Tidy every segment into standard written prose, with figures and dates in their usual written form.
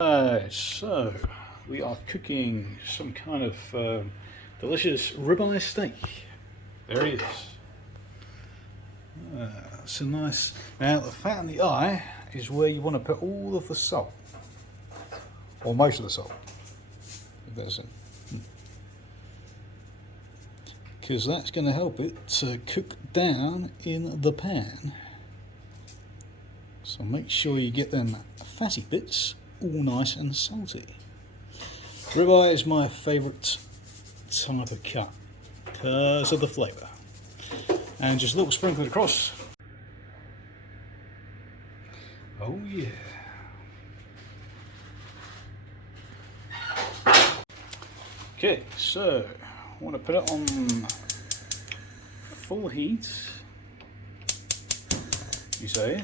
So we are cooking some kind of delicious ribeye steak. There it is. So nice. Now the fat in the eye is where you want to put all of the salt, or most of the salt, if that's it, because that's going to help it to cook down in the pan. So make sure you get them fatty bits all nice and salty. Ribeye is my favourite type of cut because of the flavour. And just a little sprinkle across. Oh yeah. Okay, so I want to put it on full heat, you say.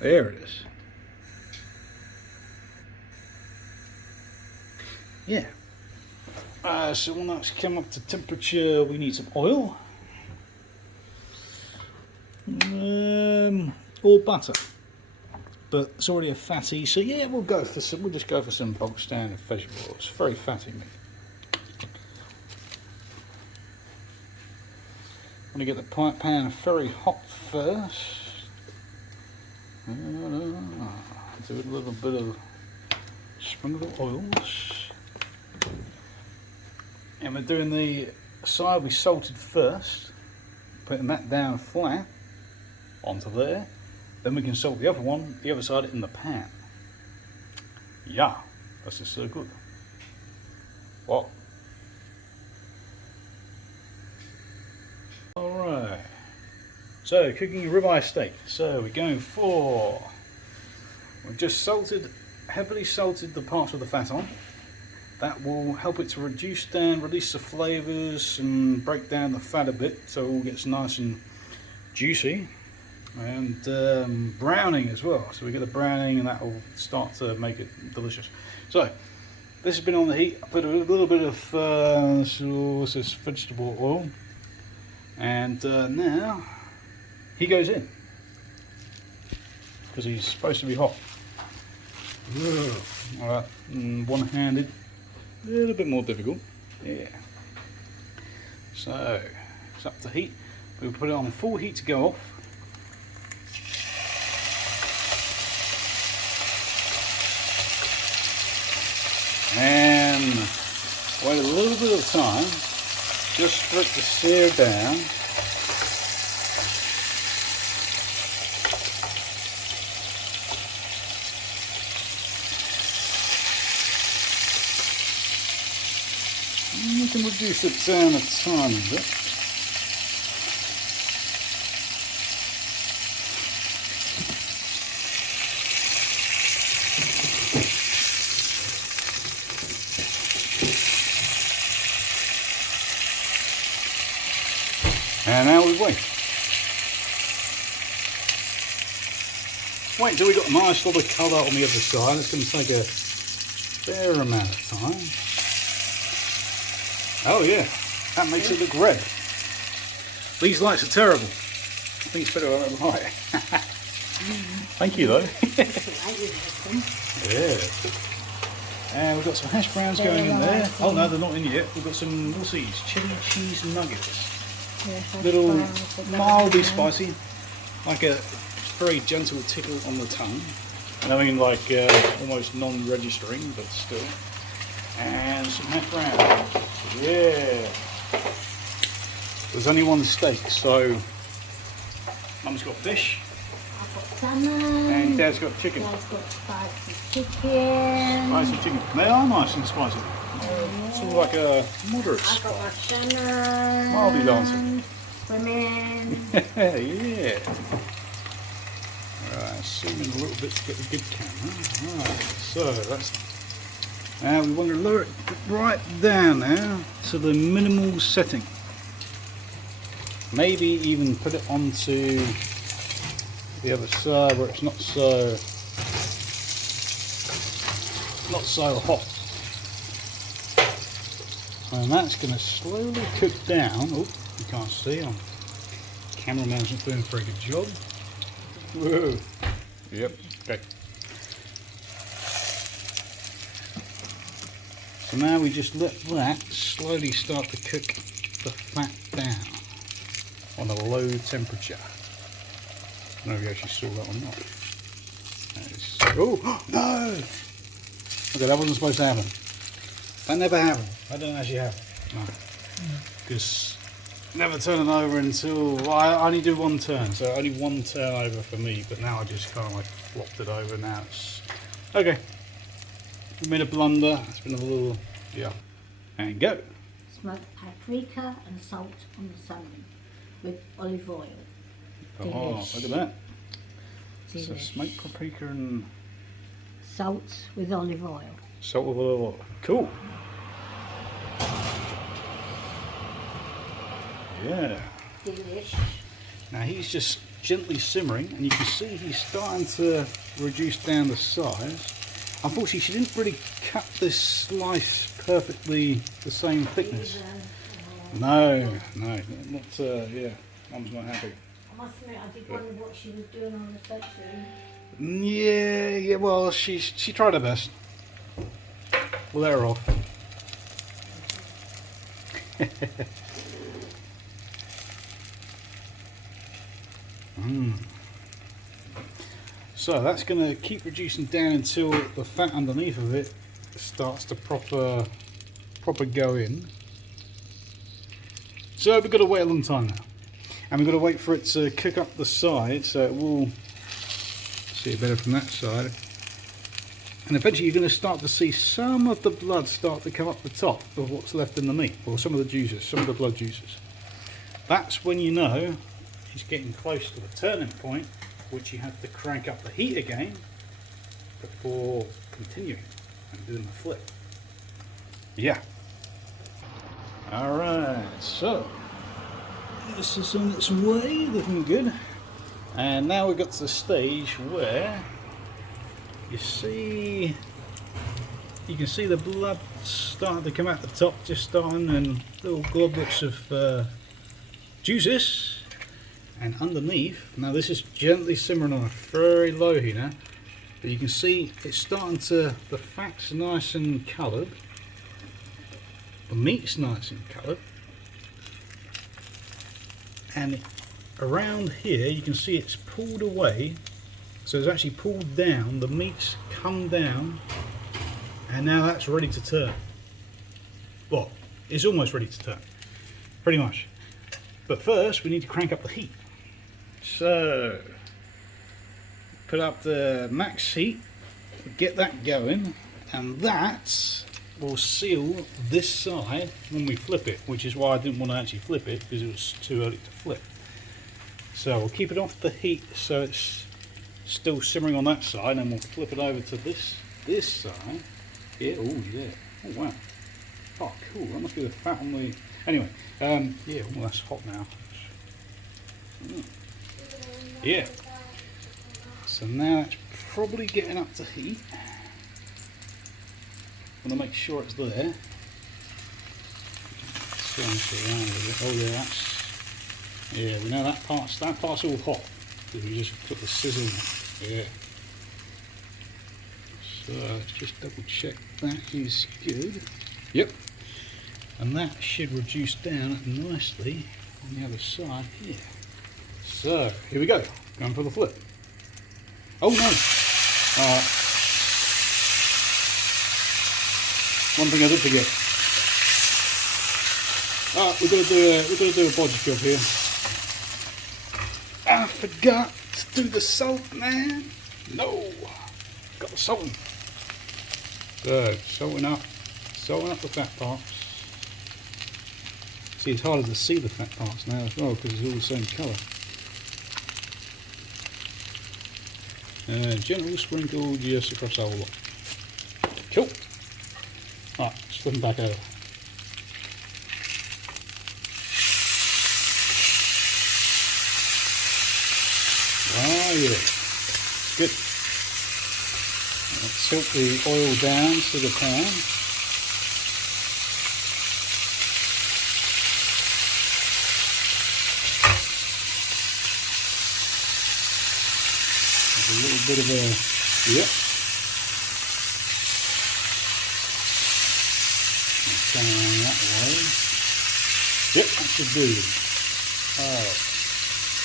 There it is. Yeah. So when that's come up to temperature, we need some oil. Or butter. But it's already a fatty, so yeah, we'll just go for some bulk standard vegetable oil. It's very fatty meat. I'm going to get the pan very hot first. Do a little bit of sprinkle of oils, and we're doing the side we salted first, putting that down flat onto there. Then we can salt the other side in the pan. Yeah, that's just so good. What? All right. So, cooking a ribeye steak. So, we're going for, we've just heavily salted the parts with the fat on. That will help it to release the flavours and break down the fat a bit so it all gets nice and juicy. And browning as well. So we get the browning and that will start to make it delicious. So, this has been on the heat. I put a little bit of vegetable oil. And now, he goes in because he's supposed to be hot. Alright, one-handed, a little bit more difficult. Yeah. So it's up to heat. We'll put it on full heat to go off. And wait a little bit of time just for it to sear down. You can reduce it down a tiny bit. And now we wait. Wait until we got a nice little colour on the other side. It's going to take a fair amount of time. Oh yeah, that makes it look red. These lights are terrible. I think it's better on that light. Thank you though. Yeah. And we've got some hash browns going in there. Oh no, they're not in yet. We've got some, what's these? Chili cheese nuggets. Little mildly spicy, like a very gentle tickle on the tongue. And I mean like almost non-registering, but still. And some hash browns. Yeah. There's only one steak, so Mum's got fish. I've got salmon. And Dad's got chicken. Dad's got spicy chicken. Spicy chicken. They are nice and spicy. Sort of like a moderate I've got my spice. salmon. Mildly dancing. Women. Yeah. Alright, zoom in a little bit to get the good camera. Alright, so that's. Now we want to lower it right down now to the minimal setting. Maybe even put it onto the other side where it's not so hot. And that's going to slowly cook down. Oh, you can't see, cameraman's not doing a very good job. Whoa. Yep. Okay. So now we just let that slowly start to cook the fat down on a low temperature. I don't know if you actually saw that or not. Oh no! Okay, that wasn't supposed to happen. That never happened. That didn't actually happen. No. Because never turn it over until, well, I only do one turn, so only one turn over for me, but now I just kind of like flopped it over. Now it's okay. We made a blunder. It's been a little, yeah. And go. Smoked paprika and salt on the salmon with olive oil. Oh, Delish. look at that. So Delish. smoked paprika and Salt with olive oil. salt with olive oil. Cool. Yeah. Delish. Now he's just gently simmering, and you can see he's starting to reduce down the size. Unfortunately, she didn't really cut this slice perfectly the same thickness. No, not, yeah, Mum's not happy. I must admit, I did wonder what she was doing on the section. Yeah, well, she tried her best. We'll let her off. So that's going to keep reducing down until the fat underneath of it starts to proper go in. So we've got to wait a long time now, and we've got to wait for it to cook up the side, so it will see it better from that side. And eventually you're going to start to see some of the blood start to come up the top of what's left in the meat, or some of the juices, some of the blood juices. That's when you know it's getting close to the turning point, which you have to crank up the heat again before continuing and doing the flip. Yeah. Alright, so this is on its way, looking good. And now we've got to the stage where you can see the blood starting to come out the top, just starting, and little globlets of juices. And underneath, now this is gently simmering on a very low heat now, but you can see it's starting to, the fat's nice and coloured, the meat's nice and coloured, and around here you can see it's pulled away, so it's actually pulled down, the meat's come down, and now that's ready to turn. Well, it's almost ready to turn, pretty much. But first we need to crank up the heat. So, put up the max heat, get that going, and that will seal this side when we flip it, which is why I didn't want to actually flip it, because it was too early to flip. So we'll keep it off the heat so it's still simmering on that side, and we'll flip it over to this side. Yeah, oh yeah, oh wow. Oh cool, that must be the fat on the... Anyway, yeah, well that's hot now. Yeah. So now it's probably getting up to heat. I'm going to make sure it's there. Oh yeah, that's... Yeah, we know that part's all hot, because we just put the sizzle in it. Yeah. So let's just double check that is good. Yep. And that should reduce down nicely on the other side here. So, here we go, going for the flip. Oh no! One thing I did forget. We've got to do a body job here. I forgot to do the salt, man. No, got the salting. So, salting up the fat parts. See, it's harder to see the fat parts now as well because it's all the same colour. Gentle sprinkle just across the whole lot. Cool. Alright, flip them back over. Oh yeah, good. Let's tilt the oil down to the pan. a little bit of a, yep. Turn around that way. Yep, that should do. Alright.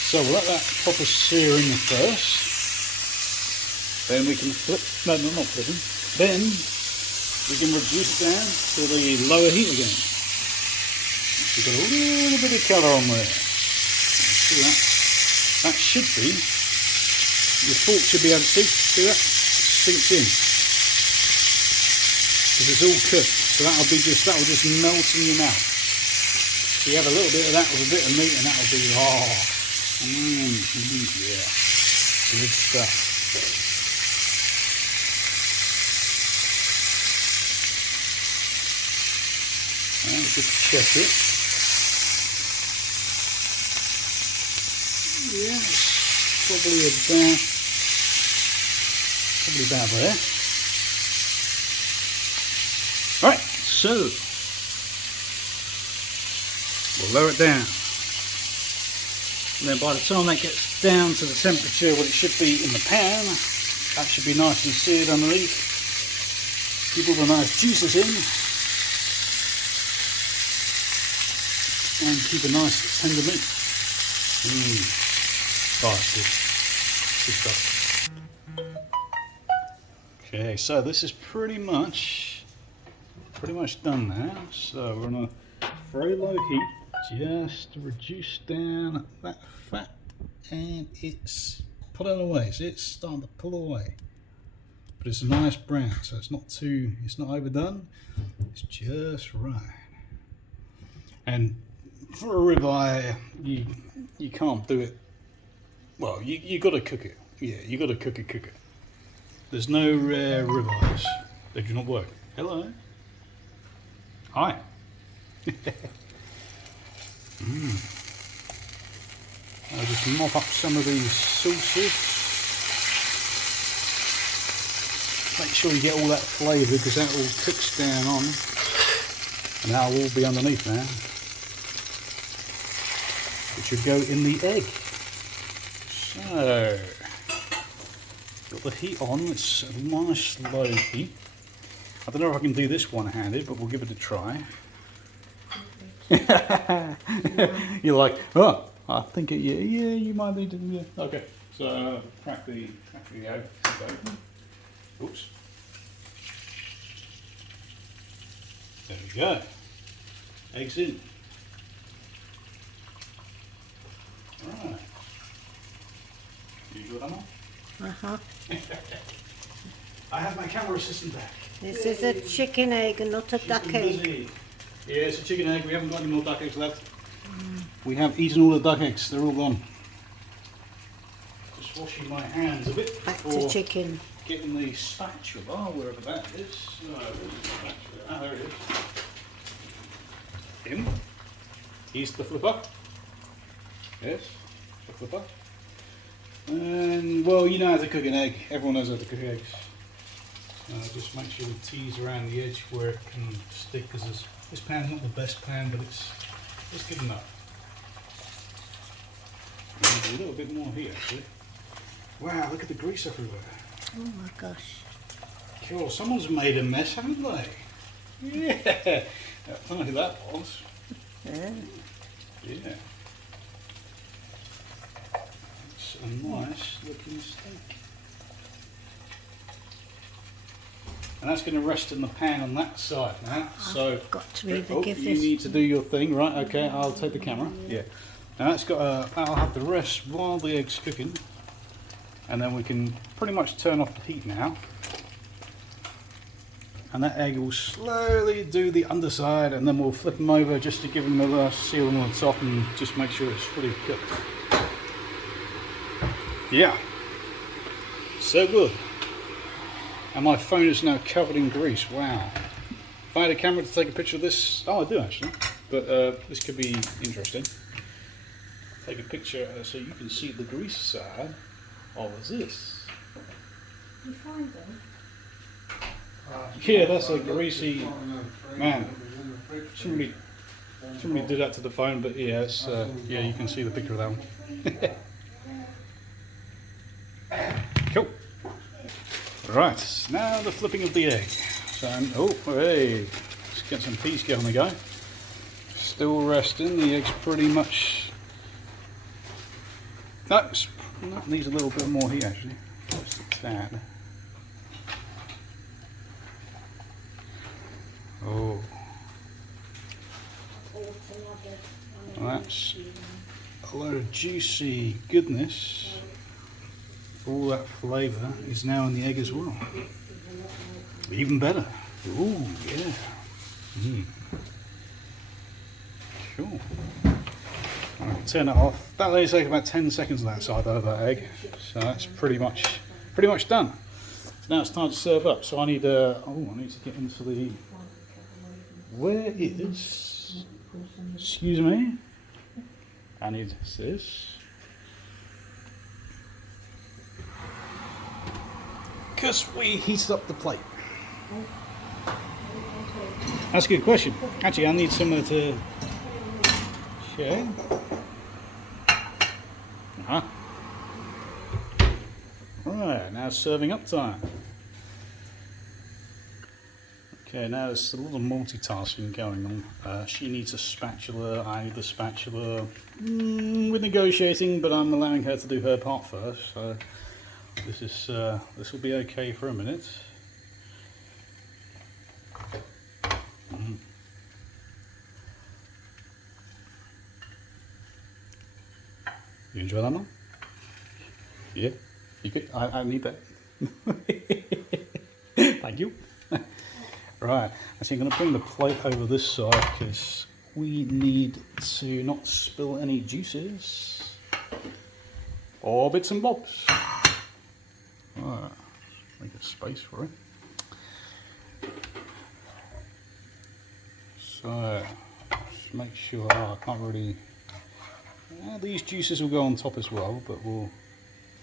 So we'll let that proper sear in first. Then we can flip, no, not flipping. Then we can reduce it down to the lower heat again. We've got a little bit of colour on there. See that? That should be, your fork should be able to see that? Sinks in. Because it's all cooked. So that'll just melt in your mouth. So you have a little bit of that with a bit of meat and that'll be, yeah. Good stuff. And just check it. Yeah, it's probably about there. Alright, so we'll lower it down. And then by the time that gets down to the temperature what it should be in the pan, that should be nice and seared underneath. Keep all the nice juices in. And keep a nice tender meat. Oh, it's good stuff. Okay, so this is pretty much done now. So we're on a very low heat just to reduce down that fat, and it's pulling away. So it's starting to pull away, but it's a nice brown. So it's not overdone. It's just right. And for a ribeye, you can't do it. Well, you got to cook it. Yeah, you got to cook it. There's no rare ribeyes. They do not work. Hello. Hi. I'll just mop up some of these sauces. Make sure you get all that flavour because that all cooks down on, and that will all be underneath now. It should go in the egg. So, got the heat on. It's a nice low heat. I don't know if I can do this one-handed, but we'll give it a try. You're like, oh, I think it, yeah, you might need to, yeah. Okay, so crack the egg open. Oops. There we go. Eggs in. Right. Usual hammer. I have my camera assistant back. This is a chicken egg and not a duck egg. Yeah, it's a chicken egg. We haven't got any more duck eggs left. We have eaten all the duck eggs. They're all gone. Just washing my hands a bit Back before to chicken. getting the spatula, wherever that is. Where's the spatula? Ah, there it is. In. Here's the flipper. Yes, the flipper. And, well, you know how to cook an egg. Everyone knows how to cook eggs. Just make sure the T's around the edge where it can stick, because this pan's not the best pan, but it's good enough. A little bit more here, actually. Wow, look at the grease everywhere. Oh my gosh. Cool, someone's made a mess, haven't they? Yeah, I don't know who that was. Yeah. Yeah. It's a nice looking steak. And that's going to rest in the pan on that side now. So Got to either give you this. need to do your thing, right? Okay, I'll take the camera. Yeah. Now that's got that'll have to rest while the egg's cooking, and then we can pretty much turn off the heat now. And that egg will slowly do the underside, and then we'll flip them over just to give them a little seal on the top and just make sure it's fully cooked. Yeah. So good. And my phone is now covered in grease. Wow. If I had a camera to take a picture of this, oh, I do actually, but this could be interesting. Take a picture so you can see the grease side of this. You find them? Yeah, that's a greasy man. Somebody did that to the phone, but yeah, it's, yeah, you can see the picture of that one. Cool. Right, now the flipping of the egg. So, oh, hey, let's get some peas going go. Still resting, the egg's pretty much... No, it needs a little bit more heat actually, just a tad. Oh, that's a load of juicy goodness. All that flavour is now in the egg as well. Even better. Ooh, yeah. Sure. I'll turn it off. That only takes about 10 seconds on that side of that egg. So that's pretty much done. So now it's time to serve up. So I need I need to get into the... Where is... Excuse me? I need this. Because we heated up the plate. That's a good question. Actually, I need somewhere to share. Right, now serving up time. Okay, now there's a little multitasking going on. She needs a spatula, I need the spatula. We're negotiating, but I'm allowing her to do her part first. So this will be okay for a minute. You enjoy that one? Yeah? You good? I need that. Thank you. Right, so I'm going to bring the plate over this side because we need to not spill any juices or bits and bobs. Right, make a space for it. So, just make sure, I can't really... these juices will go on top as well, but we'll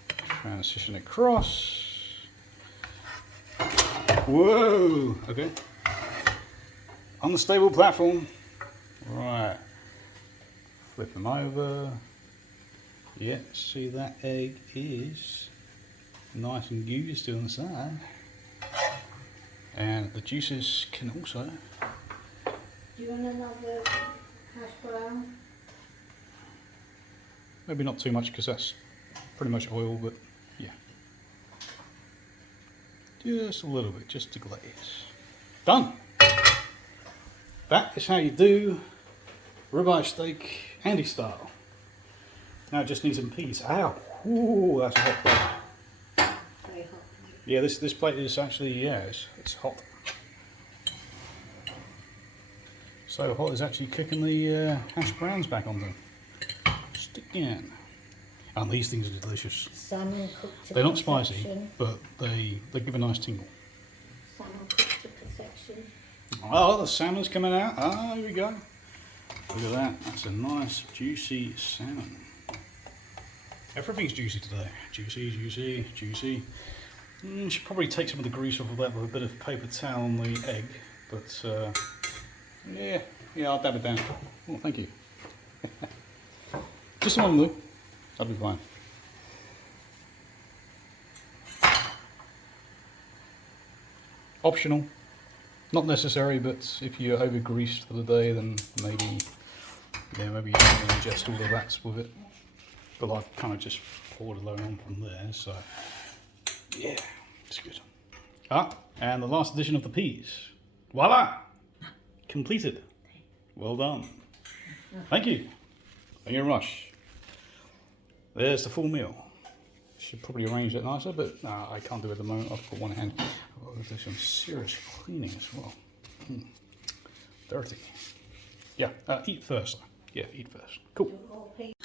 transition across. Whoa! Okay. Unstable platform. Right. Flip them over. Yeah, see that egg is nice and gooey still on the side. And the juices can also... Do you want another hash brown? Maybe not too much because that's pretty much oil, but yeah. Just a little bit, just to glaze. Done! That is how you do ribeye steak Andy style. Now it just needs some peas. Ow! Ooh, that's a hot plate. Very hot. Yeah, this plate is actually, yeah, it's hot. So hot is actually cooking the hash browns back on them. Stick in. And these things are delicious. Salmon cooked to They're not perfection. spicy, but they give a nice tingle. Salmon cooked to perfection. Oh, the salmon's coming out. Ah, here we go. Look at that. That's a nice, juicy salmon. Everything's juicy today. Juicy, juicy, juicy. Should probably take some of the grease off of that with a bit of paper towel on the egg, but yeah, I'll dab it down. Oh, thank you. Just one look. That'll be fine. Optional. Not necessary, but if you're over greased for the day, then maybe you can ingest all the rats with it. But I've kind of just poured a load on from there, so yeah, it's good. And the last addition of the peas. Voila! Completed. Well done. Thank you. Thank you very much. There's the full meal. Should probably arrange it nicer, but I can't do it at the moment. I've got one hand. I've got to do some serious cleaning as well. Dirty. Yeah, eat first. Yeah, eat first. Cool.